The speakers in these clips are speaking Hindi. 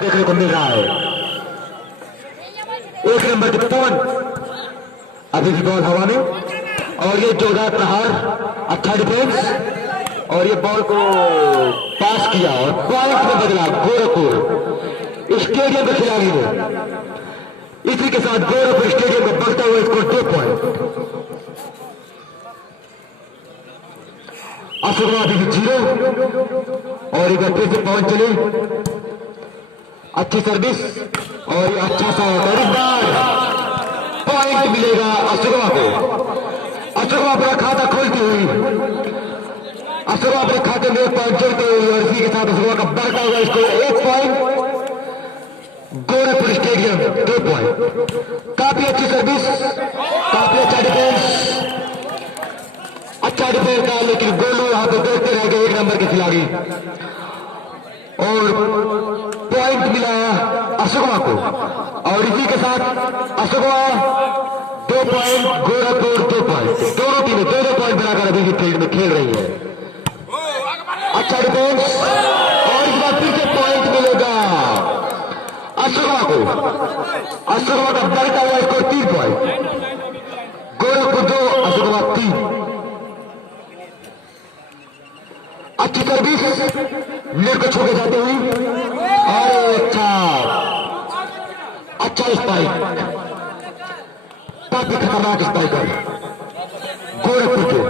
देखने को मिल रहा है। एक नंबर के पवन अभी भी बॉल हवा में और ये जोरदार प्रहार, अच्छा डिफेंस और ये बॉल को पास किया और पॉइंट में बदला गोरखपुर स्टेडियम के खिलाड़ी ने। इसी के साथ गोरखपुर स्टेडियम को बढ़ता हुआ स्कोर 2 पॉइंट। अशोक अभी भी 0 और एक बार फिर से पवन चले, अच्छी सर्विस और ये अच्छा सा पॉइंट मिलेगा अशोका को। अशोका अपना खाता खोलती हुई, अशोका अपने खाते में पॉइंट जोड़ते हुई और इसी के साथ अशोका का बढ़ता हुआ score 1 point, Gorakhpur stadium 2 point. काफी अच्छी सर्विस, काफी अच्छा डिफेंस, अच्छा डिफेंस था लेकिन गोलू यहां पर देखते रह गए 1 नंबर के खिलाड़ी और पॉइंट मिला अशोका को। और इसी के साथ अशोका 2 पॉइंट, गोरखपुर 2 पॉइंट। दोनों टीमें 2-2 पॉइंट बनाकर अभी भी फील्ड में खेल रही है। अच्छा डिफेंस और इस बार फिर से पॉइंट मिलेगा अशोका को। अशोका का बढ़ता हुआ स्कोर 3 पॉइंट, गोरखपुर 2 अशोका 3। अच्छी सर्विस नेट को छोड़े जाते हुए और अच्छा स्पाइक, काफी खतरनाक स्पाइकर गोरखपुर के।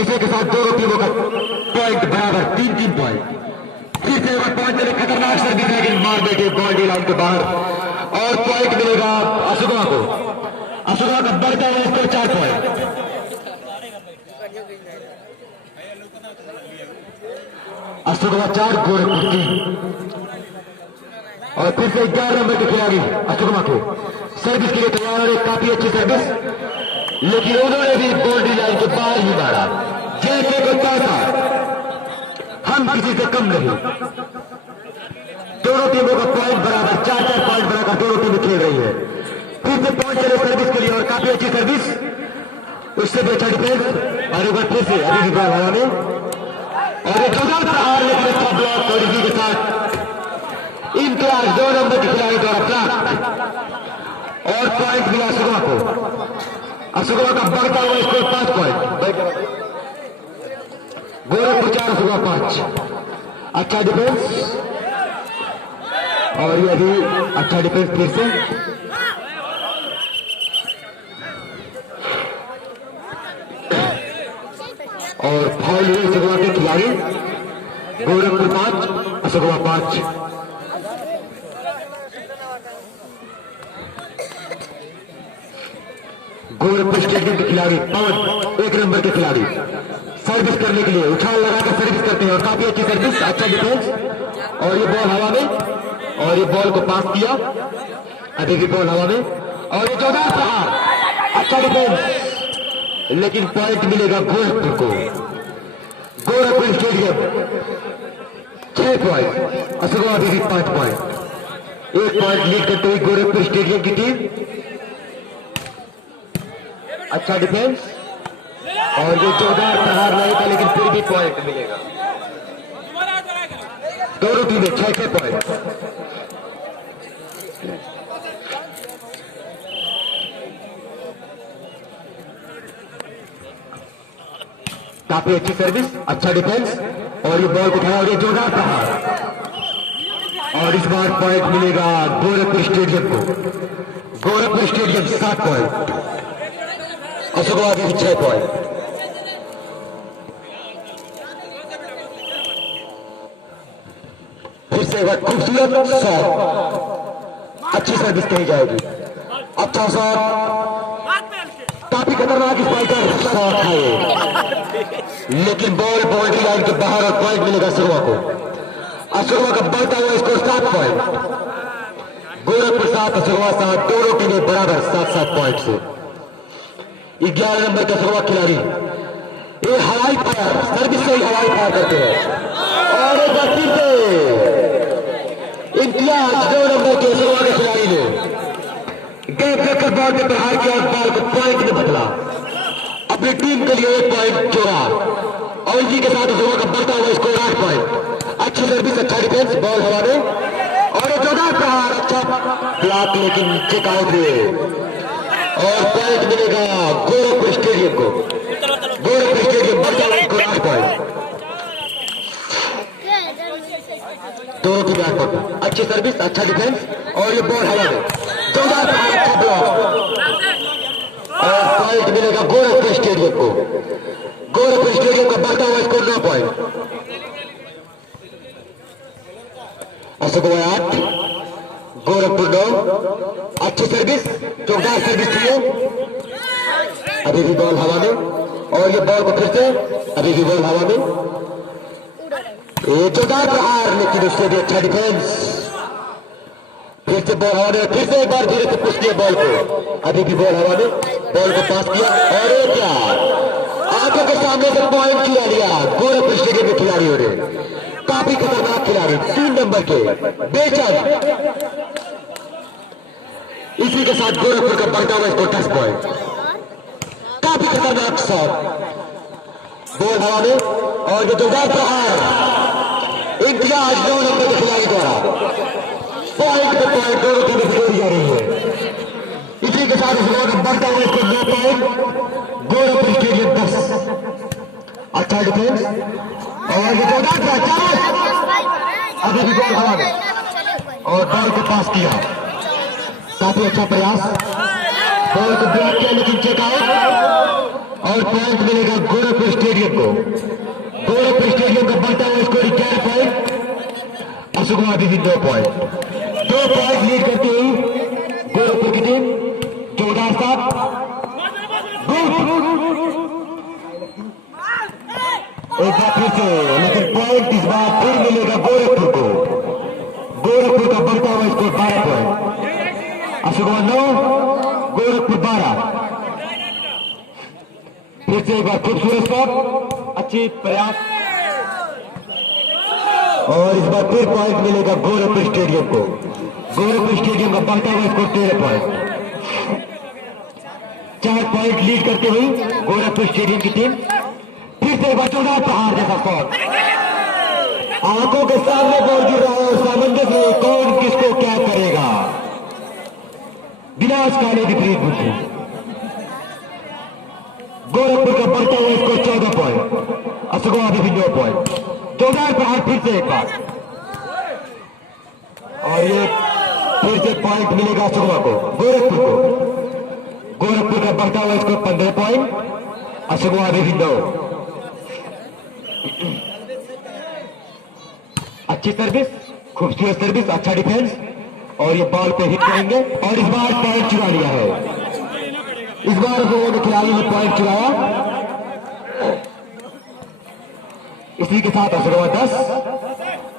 इसी के साथ दोनों टीमों का पॉइंट बराबर 3-3 पॉइंट। फिर से पॉइंट चले, खतरनाक सर्विस लेकिन मार देते बाउंड्री लाइन के बाहर और पॉइंट मिलेगा अशोका को। अशोका का बढ़ता हुआ स्कोर 4 पॉइंट। अशोका 4, गोरखपुर 3। और फिर से 11 नंबर के खिलाड़ी अशोका को सर्विस के लिए तैयार और एक काफी अच्छी सर्विस, लेकिन उन्होंने भी बाउंड्री लाइन के बाहर ही मारा। जैसे को तैसा, हम किसी से कम नहीं। दोनों टीमों का पॉइंट बराबर, 4-4 पॉइंट बनाकर दोनों टीमें खेल रही है। फिर से पॉइंट चले सर्विस के लिए और काफी अच्छी सर्विस, उससे भी अच्छा डिफेंस और एक बार फिर से अभी भी बॉल हवा में और एक जोरदार प्रहार लेकिन अच्छा ब्लॉक और इसी के साथ इम्तियाज 2 नंबर के खिलाड़ी द्वारा ब्लॉक और पॉइंट मिला अशोका को। अशोका का बढ़ता हुआ स्कोर 5 पॉइंट, गोरखपुर 4 अशोका 5। अच्छा डिफेंस और ये अभी अच्छा डिफेंस फिर से और फाउल हुए अशोका के खिलाड़ी। गोरखपुर 5 अशोका 5। गोरखपुर स्टेडियम के खिलाड़ी पवन 1 नंबर के खिलाड़ी सर्विस करने के लिए उछाल लगाकर सर्विस करते हैं और काफी अच्छी सर्विस, अच्छा डिफेंस और ये बॉल हवा में और ये बॉल को पास किया, अभी भी बॉल हवा में और ये जोरदार प्रहार, अच्छा डिफेंस लेकिन पॉइंट मिलेगा गोरखपुर को। गोरखपुर स्टेडियम 6 पॉइंट, अशोका अभी भी 5 पॉइंट। 1 पॉइंट लीड करते हुए गोरखपुर स्टेडियम की टीम। अच्छा डिफेंस और ये जोरदार प्रहार नहीं था लेकिन फिर भी पॉइंट मिलेगा। दोनों टीमें 6-6 पॉइंट। काफी अच्छी सर्विस, अच्छा डिफेंस और ये बॉल को उठाया और ये जोरदार प्रहार और इस बार पॉइंट मिलेगा गोरखपुर स्टेडियम को। गोरखपुर स्टेडियम 7 पॉइंट, अशोका अभी भी 6 पॉइंट। फिर से एक बार खूबसूरत शॉट, अच्छी सर्विस कही जाएगी, अच्छा शॉट, काफी खतरनाक स्पाइकर शॉट है लेकिन बॉल बाउंड्री लाइन के बाहर और पॉइंट मिलेगा अशोका को। अशोका का बढ़ता हुआ स्कोर 7 पॉइंट, गोरखपुर 7 अशोका 7। दोनों टीमें बराबर 7-7 पॉइंट से। 11 नंबर के अशोका खिलाड़ी ये हवाई फायर, सर्विस से ही हवाई फायर करते हैं और एक बार फिर से इम्तियाज 2 नंबर के अशोका के खिलाड़ी ने गैप देकर बॉल पे प्रहार किया और बॉल को पॉइंट में बदला, अपनी टीम के लिए 1 पॉइंट जोड़ा और इसी के साथ अशोका का बढ़ता हुआ स्कोर 8 पॉइंट। अच्छी सर्विस, अच्छा डिफेंस, बॉल हवा में और ये जोरदार प्रहार, अच्छा ब्लॉक लेकिन चेक आउट हुए और पॉइंट मिलेगा गोरखपुर स्टेडियम को। गोरखपुर स्टेडियम बढ़ जाए को 8 पॉइंट। दोनों की बैट पर अच्छी सर्विस, अच्छा डिफेंस और ये बॉल हवा में जोरदार प्रहार, अच्छा ब्लॉक और पॉइंट मिलेगा गोरखपुर स्टेडियम को। गोरखपुर स्टेडियम का बढ़ता हुआ स्कोर 9 पॉइंट। अशोक 8, गोरखपुर 9। अच्छी सर्विस, जोरदार सर्विस थी ये। अभी भी बॉल हवा में और ये बॉल को फिर से अभी भी बॉल हवा में, ये जोरदार प्रहार लेकिन उससे भी अच्छा डिफेंस। फिर से बॉल हवा में, फिर से एक बार धीरे से पुश किया बॉल को, अभी भी बॉल हवा में, बॉल को पास किया और ये क्या आंखों के सामने से पॉइंट किया लिया गोरखपुर स्टेडियम के खिलाड़ियों ने। काफी खतरनाक खिलाड़ी 3 नंबर के बेचैन। इसी के साथ गोरखपुर का बढ़ता हुआ स्कोर 10 पॉइंट। काफी खतरनाक शॉट, बॉल हवा में और ये जोरदार प्रहार, इम्तियाज 9 नंबर के खिलाड़ी द्वारा पॉइंट पे पॉइंट दोनों टीमें जोड़ी जा रही है। इसी के साथ इस का बढ़ता हुआ स्कोर 9 पॉइंट, गोरखपुर स्टेडियम 10। अच्छा डिफेंस और ये जोरदार प्रहार, अभी भी बॉल हवा में और बॉल को पास किया, काफी अच्छा प्रयास, बॉल को ब्लॉक किया लेकिन चेक आउट और पॉइंट मिलेगा गोरखपुर स्टेडियम को। गोरखपुर स्टेडियम का बढ़ता हुआ स्कोर 11 पॉइंट, अशोक अभी भी 2 पॉइंट। 2 पॉइंट लीड करती हुई गोरखपुर की टीम। जोरदार साथ एक बार फिर से, लेकिन पॉइंट इस बार फिर मिलेगा गोरखपुर को। गोरखपुर का बढ़ता हुआ स्कोर 12 पॉइंट, अशोक 9, गोरखपुर 12। फिर से एक बार खूबसूरत शॉट, अच्छी प्रयास और इस बार फिर पॉइंट मिलेगा गोरखपुर स्टेडियम को। गोरखपुर स्टेडियम का बढ़ता हुआ स्कोर 13 पॉइंट। 4 पॉइंट लीड करते हुए गोरखपुर स्टेडियम की टीम। फिर से जोरदार प्रहार जैसा शॉट, आंखों के सामने बॉल गिर रहा है और सामंजस्य में कौन किसको क्या करेगा, विनाशकारी विपरीत बुद्धि। गोरखपुर का बढ़ता हुआ स्कोर 14 पॉइंट, अशोक अभी भी 9 पॉइंट। जोरदार प्रहार फिर से एक बार और ये फिर से पॉइंट मिलेगा अशोक को, गोरखपुर को। गोरखपुर का बढ़ता हुआ स्कोर 15 पॉइंट, अशोक अभी भी 9। अच्छी सर्विस, खूबसूरत सर्विस, अच्छा डिफेंस और ये बॉल पे हिट करेंगे और इस बार पॉइंट चुरा लिया है। इस बार दोनों खिलाड़ी ने पॉइंट चुराया। इसी के साथ अशोक 10,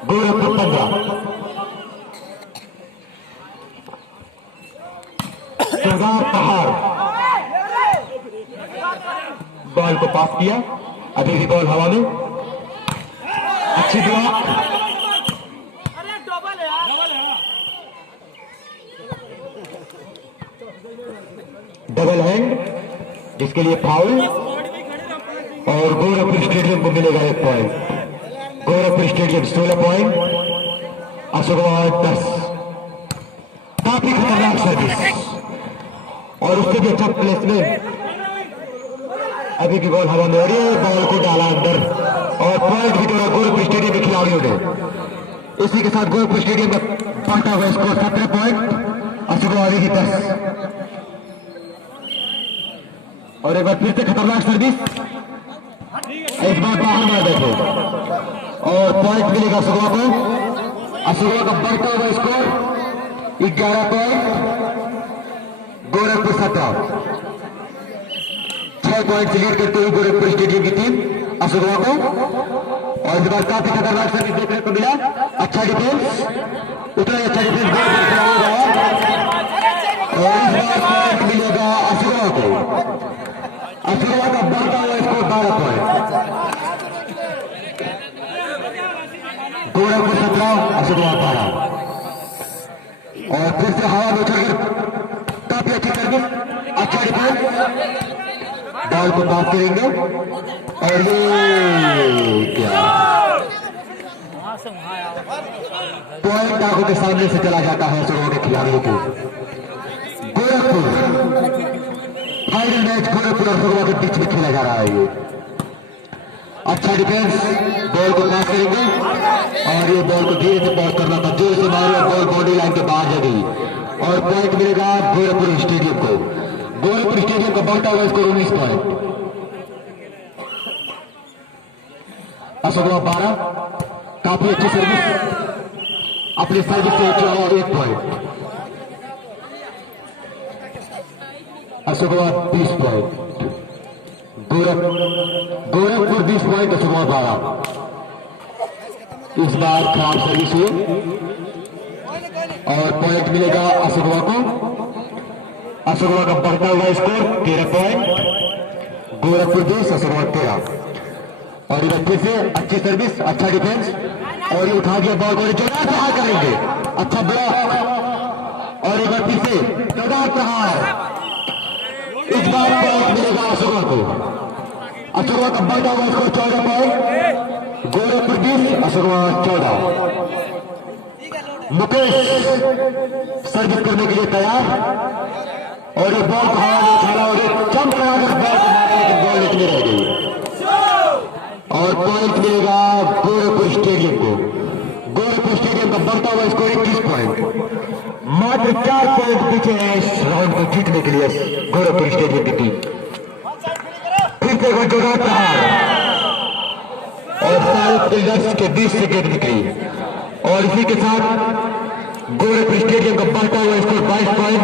गोरखपुर 15। जोरदार प्रहार, बॉल को पास किया, अभी भी बॉल हवा में, अच्छी ब्लॉक, डबल हैंड जिसके लिए फाउल और गोरखपुर स्टेडियम को मिलेगा 1 point. Gorakhpur stadium 16 point, Ashok 10। काफी खतरनाक सर्विस और उससे भी अच्छा प्लेसमेंट, अभी भी बॉल हवा में और ये बॉल को डाला अंदर और पॉइंट भी जोड़ा गोरखपुर स्टेडियम के खिलाड़ियों ने। इसी के साथ गोरखपुर स्टेडियम का बढ़ता हुआ स्कोर 17 पॉइंट, अशोक अभी भी 10। और एक बार फिर से खतरनाक सर्विस, एक बार बाहर मार देखो और पॉइंट मिलेगा अशोक को। अशोक का बढ़ता हुआ स्कोर 11 पॉइंट, गोरखपुर 17। 6 पॉइंट से लीड करते हुए गोरखपुर स्टेडियम की टीम अशोक को। और इस बार काफी खतरनाक सर्विस देखने को मिला, अच्छा डिफेंस, उतना ही अच्छा डिफेंस और इस बार पॉइंट मिलेगा अशोक को। अशोक का बढ़ता हुआ स्कोर 12 पॉइंट, गोरखपुर 17, अशोक 12। और फिर से हवा में उछलकर काफी अच्छी सर्विस, अच्छा डिफेंस, बॉल को पास करेंगे और ये क्या पॉइंट आंखों के सामने से चला जाता है सुरवा के खिलाड़ियों को। गोरखपुर फाइनल मैच गोरखपुर और सुरवा के बीच में खेला जा रहा है। ये अच्छा डिफेंस, बॉल को पास करेंगे और ये बॉल को धीरे से पास करना था, जोर से मारो और बॉल बाउंड्री लाइन के बाहर जा गई और पॉइंट मिलेगा गोरखपुर स्टेडियम को। गोरखपुर स्टेडियम का बढ़ता हुआ स्कोर 19 पॉइंट। अशोकवा 12, काफी अच्छी सर्विस, अपनी सर्विस से और 1 पॉइंट। अशोकवा 20 पॉइंट, गोरखपुर 20 पॉइंट, अशोकवा 12। इस बार खराब सर्विस हुई और पॉइंट मिलेगा अशोकवा को। अशोकवा का बढ़ता हुआ स्कोर 13 पॉइंट, गोरखपुर 20, अशोकवा 13। और इधर फिर से अच्छी सर्विस, अच्छा डिफेंस और ये उठा दिया बॉल को, जोरदार प्रहार करेंगे, अच्छा ब्लॉक और इधर फिर से जोरदार प्रहार। इस बार पॉइंट मिलेगा अशोकवा को। अशोकवा का बढ़ता हुआ score 14 point, Gorakhpur 20, अशोकवा 14। Mukesh service करने के लिए तैयार और ये बॉल को हवा में उछाला और जंप करा कर बॉल को मारा, लेकिन बॉल निकली रह गई और पॉइंट मिलेगा गोरखपुर स्टेडियम को। गोरखपुर स्टेडियम का बढ़ता हुआ स्कोर 21 पॉइंट। मात्र 4 पॉइंट पीछे है इस राउंड को जीतने के लिए गोरखपुर स्टेडियम की टीम। फिर से जोरदार प्रहार और सारे फील्डर्स के 20 सेकेंड निकली और इसी के साथ गोरखपुर स्टेडियम का बढ़ता हुआ स्कोर 22 पॉइंट,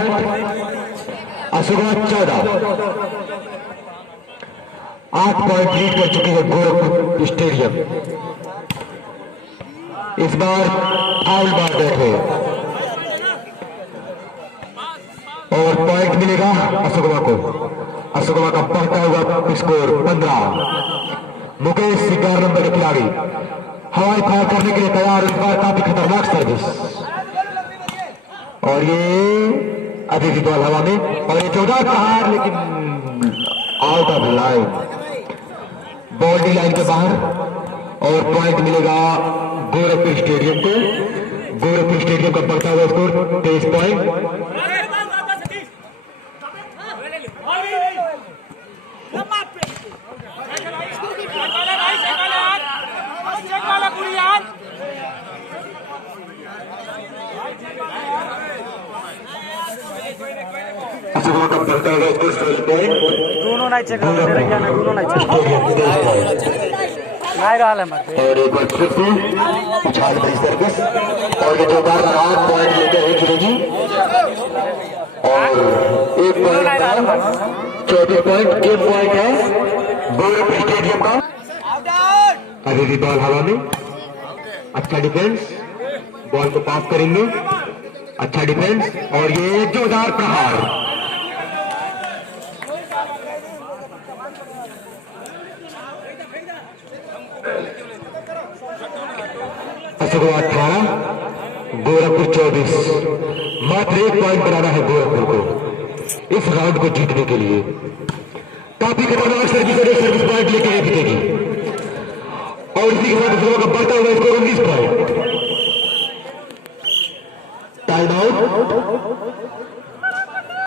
अशोकवा 14। 8 पॉइंट लीड कर चुकी है गोरखपुर स्टेडियम। इस बार फाउल मार बैठे और पॉइंट मिलेगा अशोकवा को। अशोकवा का बढ़ता हुआ स्कोर 15। मुकेश 11 नंबर के खिलाड़ी हवाई फायर करने के लिए तैयार। इस बार काफी खतरनाक सर्विस और ये अभी भी बॉल हवा में और ये जोरदार प्रहार, लेकिन out of line, boundary line के बाहर और पॉइंट मिलेगा गोरखपुर स्टेडियम को। गोरखपुर स्टेडियम का बढ़ता हुआ स्कोर 23 पॉइंट। अशोकवा का बढ़ता हुआ स्कोर 16 पॉइंट। दोनों नहीं चेक कर रहे हैं, दोनों नहीं चेक नहीं रहा है। और एक बार फिर से उछाल भरी सर्विस और ये जोरदार प्रहार, पॉइंट लेकर ही गिरेगी और 1 पॉइंट 24 पॉइंट। गेम पॉइंट है गोरखपुर स्टेडियम का। अभी भी बॉल हवा में, अच्छा डिफेंस, बॉल को पास करेंगे, अच्छा डिफेंस और ये जोरदार प्रहार। अशोकवा 18, गोरखपुर 24। मात्र 1 पॉइंट बनाना है गोरखपुर को इस राउंड को जीतने के लिए। काफी खतरनाक सर्विस पॉइंट लेके ये जीतेगी और इसी के साथ अशोकवा का बढ़ता हुआ स्कोर 19 पॉइंट। Time out.